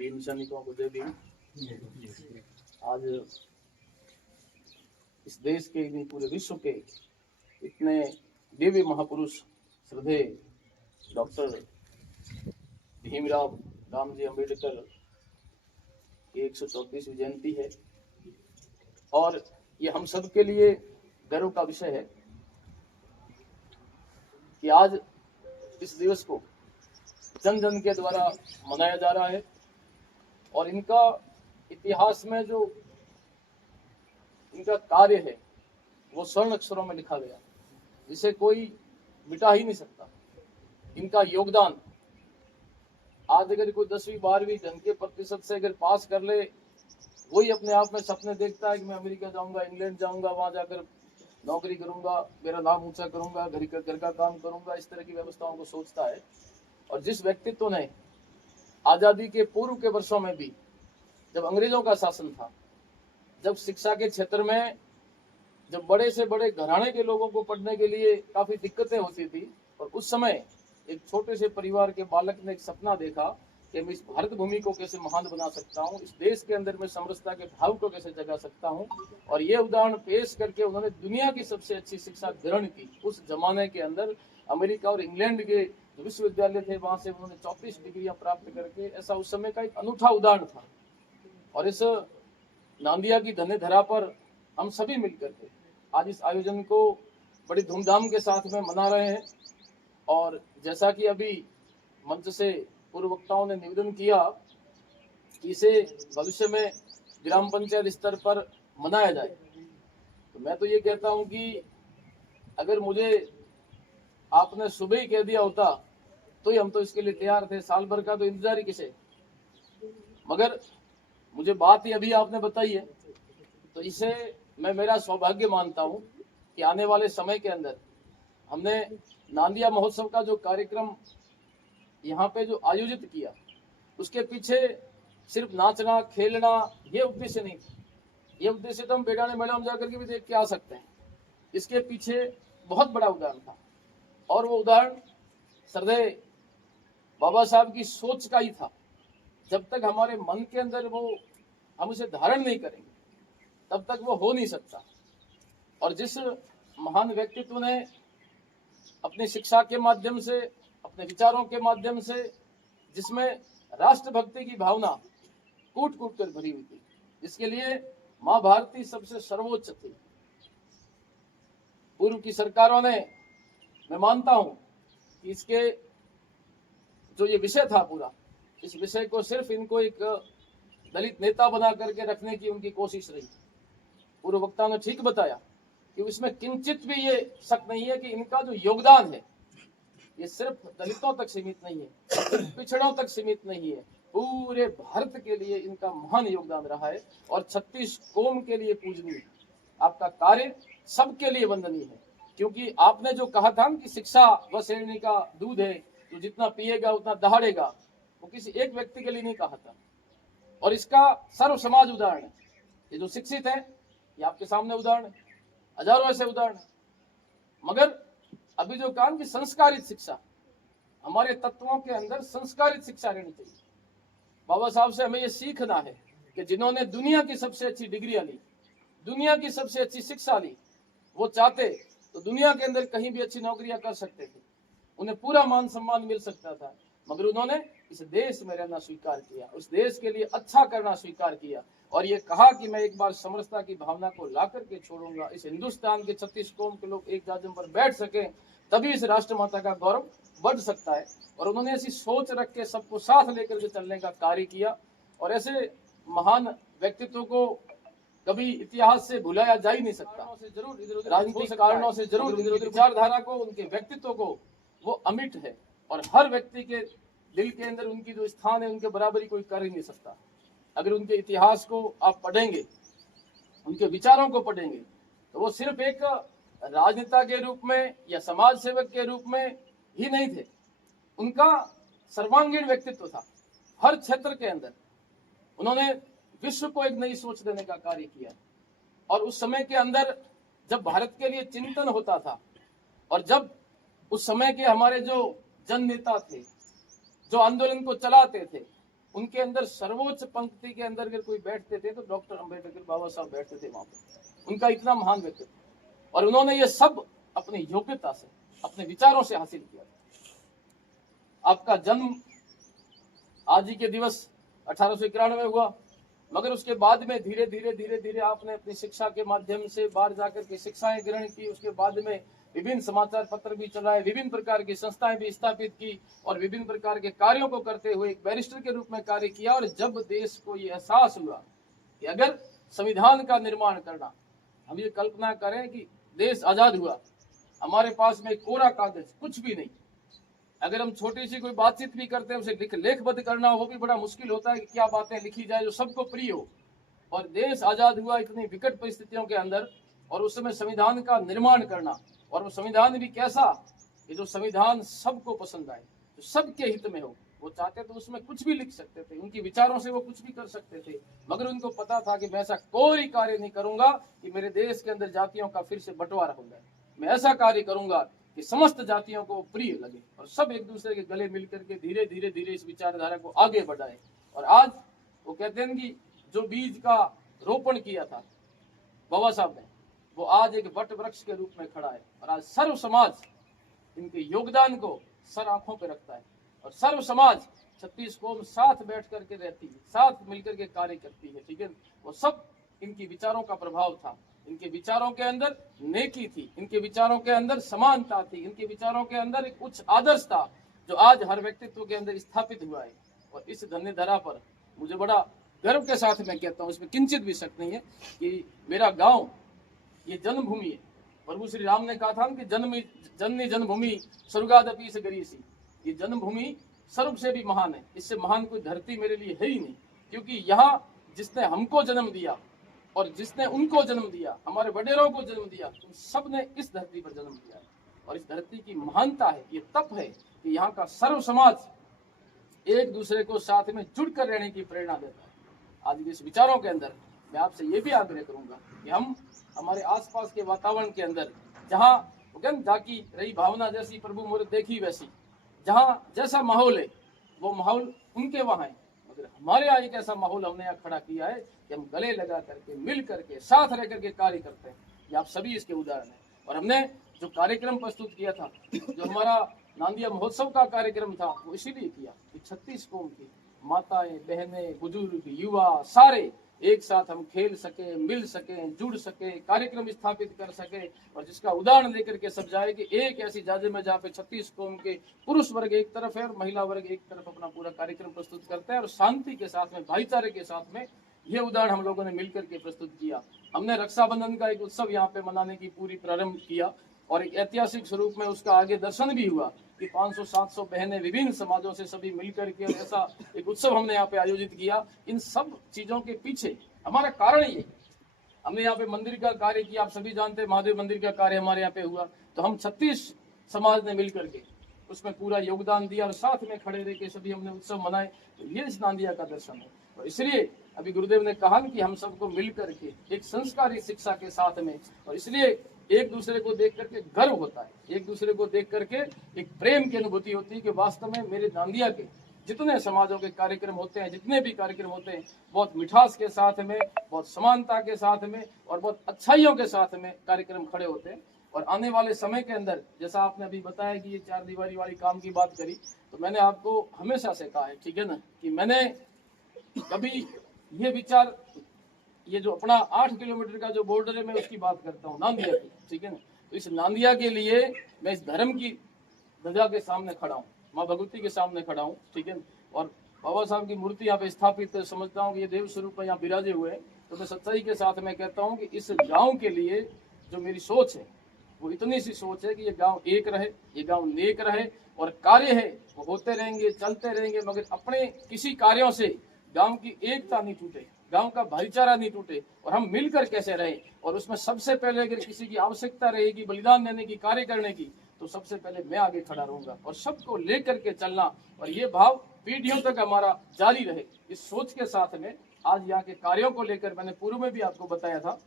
भीम सैनिकों को जय भीम। आज इस देश के नहीं पूरे विश्व के इतने दिव्य महापुरुष श्रद्धेय डॉक्टर भीमराव रामजी अंबेडकर की 134वीं जयंती है और ये हम सब के लिए गर्व का विषय है कि आज इस दिवस को जन जन के द्वारा मनाया जा रहा है और इनका इतिहास में जो इनका कार्य है वो स्वर्ण अक्षरों में लिखा गया, जिसे कोई मिटा ही नहीं सकता। इनका योगदान आज अगर कोई 10वीं 12वीं ढंग के प्रतिशत से अगर पास कर ले, वही अपने आप में सपने देखता है कि मैं अमेरिका जाऊंगा, इंग्लैंड जाऊंगा, वहां जाकर नौकरी करूंगा, मेरा नाम ऊंचा करूंगा, घर का काम करूंगा, इस तरह की व्यवस्थाओं को सोचता है। और जिस व्यक्तित्व ने आजादी के पूर्व के वर्षों में भी, जब अंग्रेजों का शासन था, जब शिक्षा के क्षेत्र में जब बड़े से बड़े घराने के लोगों को पढ़ने के लिए काफी दिक्कतें होती थी, और उस समय एक छोटे से परिवार के बालक ने एक सपना देखा कि मैं इस भारत भूमि को कैसे महान बना सकता हूँ, इस देश के अंदर मैं समरसता के भाव को कैसे जगा सकता हूँ। और ये उदाहरण पेश करके उन्होंने दुनिया की सबसे अच्छी शिक्षा ग्रहण की। उस जमाने के अंदर अमेरिका और इंग्लैंड के जो विश्वविद्यालय थे, वहां से उन्होंने 34 डिग्रियां प्राप्त करके, ऐसा उस समय का एक अनूठा उदाहरण था। और इस नांदिया की धन्य धरा पर हम सभी मिलकर के आज इस आयोजन को बड़ी धूमधाम के साथ में मना रहे हैं। और जैसा कि अभी मंच से पूर्व वक्ताओं ने निवेदन किया कि इसे भविष्य में ग्राम पंचायत स्तर पर मनाया जाए, तो मैं तो ये कहता हूं कि अगर मुझे आपने सुबह ही कह दिया होता तो ही हम तो इसके लिए तैयार थे, साल भर का तो इंतजार ही किसे। मगर मुझे बात ही अभी आपने बताई है, तो इसे मैं मेरा सौभाग्य मानता हूं कि आने वाले समय के अंदर हमने नांदिया महोत्सव का जो कार्यक्रम यहाँ पे जो आयोजित किया, उसके पीछे सिर्फ नाचना खेलना ये उद्देश्य नहीं था। ये उद्देश्य तो हम बेडाने मेला में जाकर के भी देख के आ सकते हैं। इसके पीछे बहुत बड़ा उदाहरण था, और वो उदाहरण श्रद्धेय बाबा साहब की सोच का ही था। जब तक हमारे मन के अंदर वो हम उसे धारण नहीं करेंगे, तब तक वो हो नहीं सकता। और जिस महान व्यक्तित्व ने अपनी शिक्षा के माध्यम से, अपने विचारों के माध्यम से, जिसमें राष्ट्रभक्ति की भावना कूट कूट कर भरी हुई थी, जिसके लिए मां भारती सबसे सर्वोच्च थी। पूर्व की सरकारों ने, मैं मानता हूं कि इसके जो ये विषय था पूरा, इस विषय को सिर्फ इनको एक दलित नेता बना करके रखने की उनकी कोशिश रही। पूर्व वक्ता ने ठीक बताया कि इसमें किंचित भी ये शक नहीं है कि इनका जो योगदान है ये सिर्फ दलितों तक सीमित नहीं है, सिर्फ पिछड़ों तक सीमित नहीं है, पूरे भारत के लिए इनका महान योगदान रहा है और 36 कौम के लिए पूजनीय। आपका कार्य सबके लिए वंदनीय है, क्योंकि आपने जो कहा था कि शिक्षा व शेरनी का दूध है, तो जितना पिएगा उतना दहाड़ेगा, वो किसी एक व्यक्ति के लिए नहीं कहा था। और इसका सर्व समाज उदाहरण है। ये जो शिक्षित है, ये आपके सामने उदाहरण है, हजारों ऐसे उदाहरण है। मगर अभी जो कहा कि संस्कारित शिक्षा, हमारे तत्वों के अंदर संस्कारित शिक्षा रहनी चाहिए। बाबा साहब से हमें ये सीखना है कि जिन्होंने दुनिया की सबसे अच्छी डिग्रियां ली, दुनिया की सबसे अच्छी शिक्षा ली, वो चाहते तो दुनिया के अंदर कहीं भी अच्छी नौकरियां कर सकते थे, उन्हें पूरा मान सम्मान मिल सकता था। मगर उन्होंने इस देश में रहना स्वीकार किया, उस देश के लिए अच्छा करना स्वीकार किया, और ये कहा कि मैं एक बार समरसता की भावना को ला करके छोड़ूंगा। इस हिंदुस्तान के 36 कौम के लोग एक जाजम पर बैठ सके, तभी इस राष्ट्रमाता का गौरव बढ़ सकता है। और उन्होंने ऐसी सोच रख के सबको साथ लेकर के चलने का कार्य किया। और ऐसे महान व्यक्तित्व को कभी इतिहास से भुलाया जा ही नहीं सकता। राजनीतिक कारणों से जरूर विचारधारा को, उनके व्यक्तित्व को वो अमिट है, और हर व्यक्ति के दिल के अंदर उनकी जो स्थान है, उनके बराबरी कोई कर ही नहीं सकता। अगर उनके इतिहास को आप पढ़ेंगे, उनके विचारों को पढ़ेंगे, तो वो सिर्फ एक राजनेता के रूप में या समाज सेवक के रूप में ही नहीं थे, उनका सर्वांगीण व्यक्तित्व था। हर क्षेत्र के अंदर उन्होंने विश्व को एक नई सोच देने का कार्य किया। और उस समय के अंदर जब भारत के लिए चिंतन होता था, और जब उस समय के हमारे जो जन नेता थे, जो आंदोलन को चलाते थे, उनके अंदर सर्वोच्च पंक्ति के अंदर अगर कोई बैठते थे तो डॉक्टर अंबेडकर बाबा साहब बैठते थे वहां पर। उनका इतना महान व्यक्तित्व, और उन्होंने ये सब अपनी योग्यता से, अपने विचारों से हासिल किया। आपका जन्म आज ही के दिवस 1891 हुआ, मगर उसके बाद में धीरे धीरे आपने अपनी शिक्षा के माध्यम से बाहर जाकर के शिक्षाएं ग्रहण की। उसके बाद में विभिन्न समाचार पत्र भी चलाए, विभिन्न प्रकार की संस्थाएं भी स्थापित की, और विभिन्न प्रकार के कार्यों को करते हुए एक बैरिस्टर के रूप में कार्य किया। और जब देश को ये एहसास हुआ कि अगर संविधान का निर्माण करना, हम ये कल्पना करें कि देश आजाद हुआ, हमारे पास में कोरा कागज कुछ भी नहीं, अगर हम छोटी सी कोई बातचीत भी करते हैं उसे लेखबद्ध करना वो भी बड़ा मुश्किल होता है कि क्या बातें लिखी जाए जो सबको प्रिय हो। और देश आजाद हुआ इतनी विकट परिस्थितियों के अंदर, और उस समय संविधान का निर्माण करना, और वो संविधान भी कैसा कि जो संविधान सबको पसंद आए, जो सबके हित में हो। वो चाहते तो उसमें कुछ भी लिख सकते थे, उनकी विचारों से वो कुछ भी कर सकते थे, मगर उनको पता था कि मैं ऐसा कोई कार्य नहीं करूंगा कि मेरे देश के अंदर जातियों का फिर से बंटवारा हो जाए। मैं ऐसा कार्य करूंगा कि समस्त जातियों को प्रिय लगे और सब एक दूसरे के गले मिलकर के धीरे धीरे इस विचारधारा को आगे बढ़ाए। और आज वो कहते हैं कि जो बीज का रोपण किया था बाबा साहब ने, वो आज एक वट वृक्ष के रूप में खड़ा है। और आज सर्व समाज इनके योगदान को सर आंखों पे रखता है, और सर्व समाज 36 कौम साथ बैठ करके रहती है, साथ मिलकर के कार्य करती है। ठीक है, वो सब इनकी विचारों का प्रभाव था। इनके विचारों के अंदर नेकी थी, इनके विचारों के अंदर समानता थी, इनके विचारों के अंदर एक उच्च आदर्श था जो आज हर व्यक्तित्व के अंदर स्थापित हुआ है। और इस धन्य धरा पर मुझे बड़ा गर्व के साथ मैं कहता हूँ, इसमें किंचित भी शक नहीं है कि मेरा गांव ये जन्मभूमि है। प्रभु श्री राम ने कहा था कि जननी जन्मभूमि स्वर्गादपि से गरीसी, ये जन्मभूमि सर्व से भी महान है, इससे महान कोई धरती मेरे लिए है ही नहीं। क्योंकि यहाँ जिसने हमको जन्म दिया और जिसने उनको जन्म दिया, हमारे वडेरों को जन्म दिया, उन सब ने इस धरती पर जन्म दिया है। और इस धरती की महानता है, ये तप है कि यहाँ का सर्व समाज एक दूसरे को साथ में जुड़कर रहने की प्रेरणा देता है। आज इस विचारों के अंदर मैं आपसे ये भी आग्रह करूंगा कि हम हमारे आसपास के वातावरण के अंदर जहाँ जाकी रही भावना जैसी प्रभु मोरे देखी वैसी, जहाँ जैसा माहौल है वो माहौल उनके वहाँ है, मगर हमारे यहाँ एक ऐसा माहौल हमने यहाँ खड़ा किया है कि हम गले लगा करके मिल करके साथ रह करके कार्य करते हैं। ये आप सभी इसके उदाहरण हैं। और हमने जो कार्यक्रम प्रस्तुत किया था, जो हमारा नांदिया महोत्सव का कार्यक्रम था, वो इसीलिए किया कि 36 कौम की माताएं, बहनें, बुजुर्ग, युवा सारे एक साथ हम खेल सके, मिल सके, जुड़ सके, कार्यक्रम स्थापित कर सके, और जिसका उदाहरण लेकर के सब जाए कि एक ऐसी जाजे में जहाँ पे 36 कौम के पुरुष वर्ग एक तरफ है और महिला वर्ग एक तरफ अपना पूरा कार्यक्रम प्रस्तुत करते हैं, और शांति के साथ में, भाईचारे के साथ में ये उदाहरण हम लोगों ने मिलकर के प्रस्तुत किया। हमने रक्षाबंधन का एक उत्सव यहाँ पे मनाने की पूरी प्रारंभ किया, और एक ऐतिहासिक स्वरूप में उसका आगे दर्शन भी हुआ कि 500-700 बहनें विभिन्न समाजों से सभी मिलकर के ऐसा एक उत्सव हमने यहाँ पे आयोजित किया। इन सब चीजों के पीछे हमारा कारण ये, हमने यहाँ पे मंदिर का कार्य किया। आप सभी जानते हैं महादेव मंदिर का कार्य हमारे यहाँ पे हुआ, तो हम 36 समाज ने मिलकर के उसमें पूरा योगदान दिया और साथ में खड़े रह के सभी हमने उत्सव मनाए। तो ये इस नांदिया का दर्शन है। तो इसलिए अभी गुरुदेव ने कहा कि हम सबको मिलकर के एक संस्कारी शिक्षा के साथ में, और इसलिए एक दूसरे को देख करके गर्व होता है, एक दूसरे को देख करके एक प्रेम की अनुभूति होती है कि वास्तव में मेरे नांदिया के जितने समाजों के कार्यक्रम होते हैं, जितने भी कार्यक्रम होते हैं, बहुत मिठास के साथ में, बहुत समानता के साथ में और बहुत अच्छाइयों के साथ में कार्यक्रम खड़े होते हैं। और आने वाले समय के अंदर, जैसा आपने अभी बताया कि ये 4 दीवारी वाली काम की बात करी, तो मैंने आपको हमेशा से कहा है, ठीक है ना, कि मैंने कभी ये विचार, ये जो अपना 8 किलोमीटर का जो बॉर्डर है, मैं उसकी बात करता हूँ नांदिया की, ठीक है ना। तो इस नांदिया के लिए मैं इस धर्म की ध्वजा के सामने खड़ा हूँ, माँ भगवती के सामने खड़ा हूँ, ठीक है। और बाबा साहब की मूर्ति यहाँ पे स्थापित समझता हूँ कि ये देव स्वरूप में यहाँ विराजे हुए हैं। तो मैं सच्चाई के साथ मैं कहता हूँ कि इस गाँव के लिए जो मेरी सोच है वो इतनी सी सोच है कि ये गांव एक रहे, ये गांव नेक रहे, और कार्य है वो होते रहेंगे, चलते रहेंगे, मगर अपने किसी कार्यों से गांव की एकता नहीं टूटे, गांव का भाईचारा नहीं टूटे, और हम मिलकर कैसे रहे। और उसमें सबसे पहले अगर किसी की आवश्यकता रहेगी बलिदान देने की, कार्य करने की, तो सबसे पहले मैं आगे खड़ा रहूंगा और सबको लेकर के चलना, और ये भाव पीढ़ियों तक हमारा जारी रहे। इस सोच के साथ में आज यहाँ के कार्यों को लेकर मैंने पूर्व में भी आपको बताया था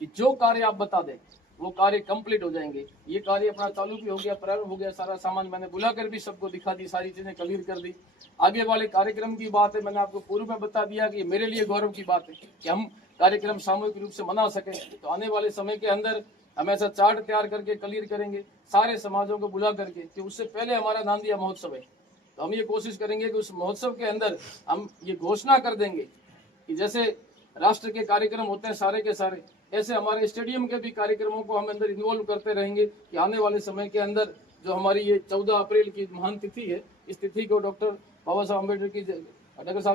कि जो कार्य आप बता दें वो कार्य कंप्लीट हो जाएंगे। ये कार्य अपना चालू भी हो गया, प्रारंभ हो गया, सारा सामान मैंने बुलाकर भी सबको दिखा दी, सारी चीजें क्लियर कर दी। आगे वाले कार्यक्रम की बात है, मैंने आपको पूर्व में बता दिया कि मेरे लिए गौरव की बात है कि हम कार्यक्रम सामूहिक रूप से मना सकें। तो आने वाले समय के अंदर हम ऐसा चार्ट तैयार करके क्लियर करेंगे सारे समाजों को बुला करके कि उससे पहले हमारा नांदिया महोत्सव है। तो हम ये कोशिश करेंगे कि उस महोत्सव के अंदर हम ये घोषणा कर देंगे कि जैसे राष्ट्र के कार्यक्रम होते हैं सारे के सारे, ऐसे हमारे स्टेडियम के भी कार्यक्रमों को हम अंदर इन्वॉल्व करते रहेंगे कि आने वाले समय के अंदर जो हमारी ये 14 अप्रैल की महान तिथि है, इस तिथि को डॉक्टर बाबा साहब अम्बेडकर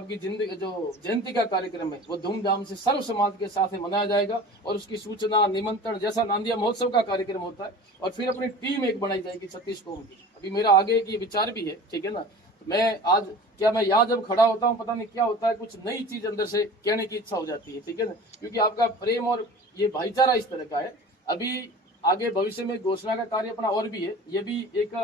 की जिंदगी जो जयंती का कार्यक्रम है वो धूमधाम से सर्व समाज के साथ मनाया जाएगा। और उसकी सूचना निमंत्रण जैसा नांदिया महोत्सव का कार्यक्रम होता है, और फिर अपनी टीम एक बनाई जाएगी 36 कौम की। अभी मेरा आगे की विचार भी है, ठीक है ना। तो मैं आज क्या मैं यहाँ जब खड़ा होता हूँ पता नहीं क्या होता है, कुछ नई चीज अंदर से कहने की इच्छा हो जाती है, ठीक है ना, क्योंकि आपका प्रेम और ये भाईचारा इस तरह का है। अभी आगे भविष्य में घोषणा का कार्य अपना और भी है, ये भी एक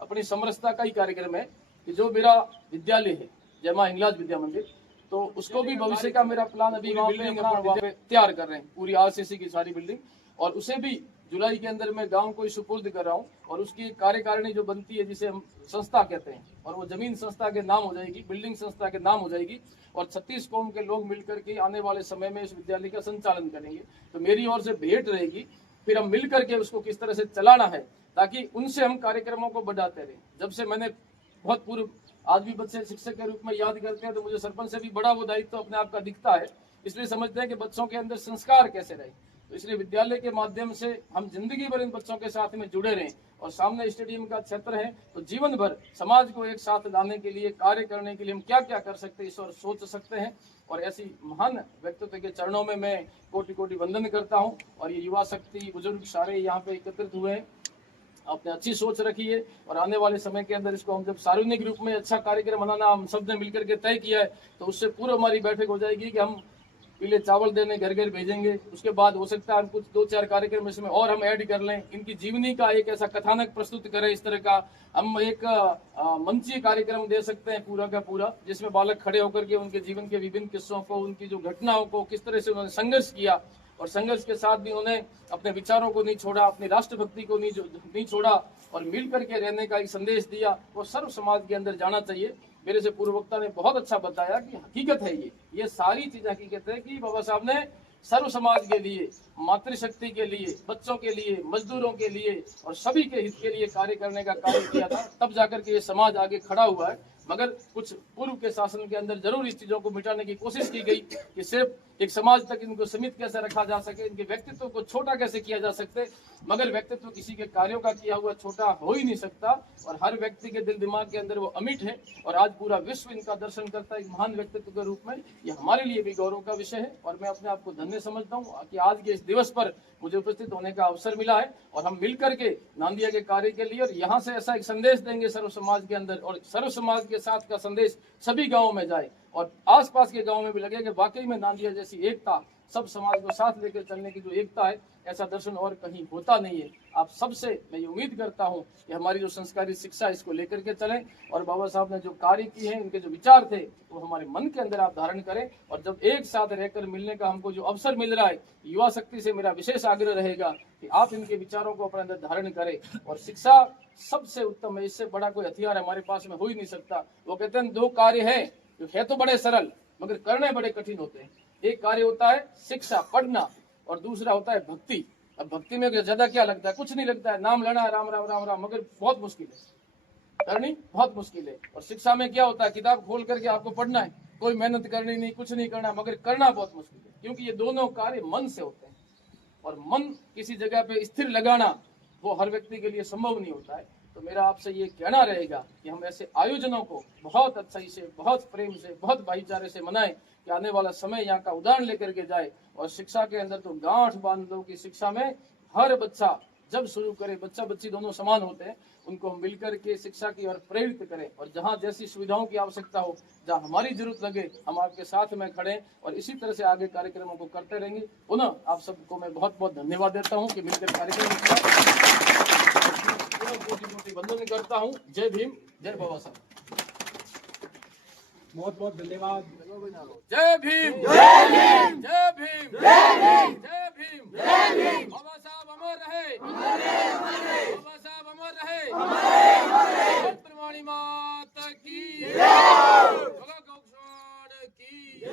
अपनी समरसता का ही कार्यक्रम है कि जो मेरा विद्यालय है जय मां हिंगलाज विद्या मंदिर, तो उसको भी भविष्य का मेरा प्लान अभी वहाँ पे तैयार कर रहे हैं, पूरी आरसीसी की सारी बिल्डिंग, और उसे भी जुलाई के अंदर मैं गांव को ही सुपुर्द कर रहा हूँ। और उसकी कार्यकारिणी जो बनती है जिसे हम संस्था कहते हैं, और वो जमीन संस्था के नाम हो जाएगी, बिल्डिंग संस्था के नाम हो जाएगी, और 36 कौम के लोग मिलकर के आने वाले समय में इस विद्यालय का संचालन करेंगे। तो मेरी ओर से भेंट रहेगी, फिर हम मिल करके उसको किस तरह से चलाना है ताकि उनसे हम कार्यक्रमों को बढ़ाते रहें। जब से मैंने बहुत पूर्व, आज भी बच्चे शिक्षक के रूप में याद करते हैं, तो मुझे सरपंच से भी बड़ा वो दायित्व तो अपने आप का दिखता है, इसलिए समझते हैं कि बच्चों के अंदर संस्कार कैसे रहे। तो इसलिए विद्यालय के माध्यम से हम जिंदगी भर इन बच्चों के साथ में जुड़े रहें, और सामने स्टेडियम का क्षेत्र है तो जीवन भर समाज को एक साथ लाने के लिए, कार्य करने के लिए हम क्या क्या कर सकते हैं इस और सोच सकते हैं। और ऐसी महान व्यक्तित्व के चरणों में मैं कोटि कोटि वंदन करता हूँ। और ये युवा शक्ति बुजुर्ग सारे यहाँ पे एकत्रित हुए हैं, आपने अच्छी सोच रखी है, और आने वाले समय के अंदर इसको हम जब सार्वजनिक रूप में अच्छा कार्यक्रम मनाना हम सब ने मिलकर के तय किया है, तो उससे पूर्व हमारी बैठक हो जाएगी कि हम पीले चावल देने घर घर भेजेंगे। उसके बाद हो सकता है हम कुछ 2-4 कार्यक्रम इसमें और हम ऐड कर लें, इनकी जीवनी का एक ऐसा कथानक प्रस्तुत करें, इस तरह का हम एक मंचीय कार्यक्रम दे सकते हैं पूरा का पूरा, जिसमें बालक खड़े होकर के उनके जीवन के विभिन्न किस्सों को, उनकी जो घटनाओं को, किस तरह से उन्होंने संघर्ष किया, और संघर्ष के साथ भी उन्होंने अपने विचारों को नहीं छोड़ा, अपनी राष्ट्रभक्ति को नहीं छोड़ा, और मिल करके रहने का एक संदेश दिया, वो सर्व समाज के अंदर जाना चाहिए। मेरे से पूर्व वक्ता ने बहुत अच्छा बताया कि हकीकत है ये सारी चीज हकीकत है कि बाबा साहब ने सर्व समाज के लिए, मातृशक्ति के लिए, बच्चों के लिए, मजदूरों के लिए और सभी के हित के लिए कार्य करने का कार्य किया था, तब जाकर के ये समाज आगे खड़ा हुआ है। मगर कुछ पूर्व के शासन के अंदर जरूर इस चीजों को मिटाने की कोशिश की गई कि सिर्फ एक समाज तक इनको सीमित कैसे रखा जा सके, इनके व्यक्तित्व को छोटा कैसे किया जा सकते। मगर व्यक्तित्व किसी के कार्यों का किया हुआ छोटा हो ही नहीं सकता, और हर व्यक्ति के दिल दिमाग के अंदर वो अमिट है, और आज पूरा विश्व इनका दर्शन करता है एक महान व्यक्तित्व के रूप में। ये हमारे लिए भी गौरव का विषय है, और मैं अपने आप को धन्य समझता हूँ कि आज के इस दिवस पर मुझे उपस्थित होने का अवसर मिला है, और हम मिलकर के नांदिया के कार्य के लिए, और यहाँ से ऐसा एक संदेश देंगे सर्व समाज के अंदर, और सर्व समाज के साथ का संदेश सभी गाँवों में जाए, और आसपास के गाँव में भी लगे कि वाकई में नांदिया जैसी एकता, सब समाज को साथ लेकर चलने की जो एकता है, ऐसा दर्शन और कहीं होता नहीं है। आप सबसे मैं ये उम्मीद करता हूँ कि हमारी जो संस्कारी शिक्षा इसको लेकर के चलें, और बाबा साहब ने जो कार्य किए हैं, उनके जो विचार थे, वो हमारे मन के अंदर आप धारण करें। और जब एक साथ रहकर मिलने का हमको जो अवसर मिल रहा है, युवा शक्ति से मेरा विशेष आग्रह रहेगा कि आप इनके विचारों को अपने अंदर धारण करें। और शिक्षा सबसे उत्तम है, इससे बड़ा कोई हथियार हमारे पास में हो ही नहीं सकता। वो कहते हैं 2 कार्य है जो है तो बड़े सरल, मगर करने बड़े कठिन होते हैं। एक कार्य होता है शिक्षा, पढ़ना, और दूसरा होता है भक्ति। अब भक्ति में ज्यादा क्या लगता है, कुछ नहीं लगता है, नाम लेना राम राम राम राम, मगर बहुत मुश्किल है, करनी बहुत मुश्किल है। और शिक्षा में क्या होता है, किताब खोल करके आपको पढ़ना है, कोई मेहनत करनी नहीं, कुछ नहीं करना, मगर करना बहुत मुश्किल है, क्योंकि ये दोनों कार्य मन से होते हैं, और मन किसी जगह पे स्थिर लगाना वो हर व्यक्ति के लिए संभव नहीं होता है। तो मेरा आपसे ये कहना रहेगा कि हम ऐसे आयोजनों को बहुत अच्छाई से, बहुत प्रेम से, बहुत भाईचारे से मनाएं कि आने वाला समय यहाँ का उदाहरण लेकर के जाए। और शिक्षा के अंदर तो गांठ बांध दो कि शिक्षा में हर बच्चा जब शुरू करे, बच्चा बच्ची दोनों समान होते हैं, उनको हम मिलकर के शिक्षा की ओर प्रेरित करें, और जहाँ जैसी सुविधाओं की आवश्यकता हो, जहाँ हमारी जरूरत लगे, हम आपके साथ में खड़े, और इसी तरह से आगे कार्यक्रमों को करते रहेंगे। पुनः आप सबको मैं बहुत बहुत धन्यवाद देता हूँ कि मिलकर कार्यक्रम कोटि वंदन करता हूँ। जय भीम, जय बाबा साहब। बहुत बहुत धन्यवाद। जय भीम, जय भीम, जय भीम, जय भीम, जय भीम, जय भीम। बाबा साहब अमर रहे। बाबा साहब अमर रहे। प्रमाणी माता की, गौ की।